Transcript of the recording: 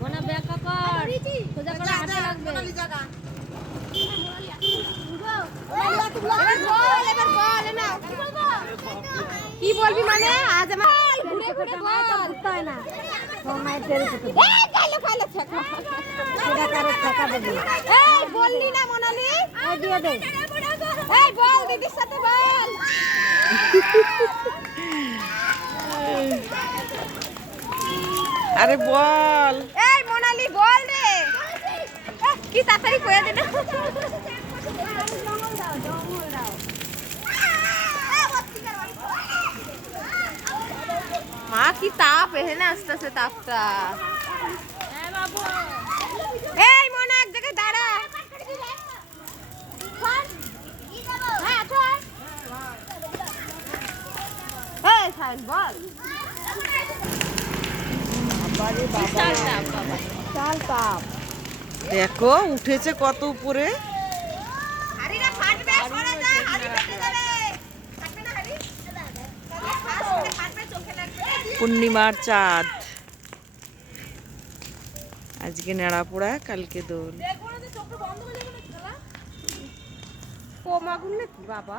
Mona backup কর সোজা করে হাতে লাগবে কি বলবি মানে আজ আমার ঘুরে ঘুরে বল বুঝতে হয় না তোমার কালো কালো ছেকা সেটা কারো টাকা দেবে এই বললি না মোনালি এই দিয়ে দে এই বল দিদির সাথে বল আরে বল এই মোনালি বল রে কি তাড়াতাড়ি কয়ে দে না মা কি তাপ এখানে আসতেছে তাপটা এই মোনা এক জায়গায় দাঁড়া এই সাইন বল চাল তাপ দেখো উঠেছে কত উপরে। হাড়িটা ফাটবে সরে যা হাড়ি ফেটে যাবে ফাটবে না হাড়ি ফাটবে চোখে লাগবে পূর্ণিমার চাঁদ, আজকে নেড়াপোড়া কালকে দোল। দেখো না চোখটা বন্ধ হয়ে যাবে না খেলা ও মাগুন নাকি বাবা।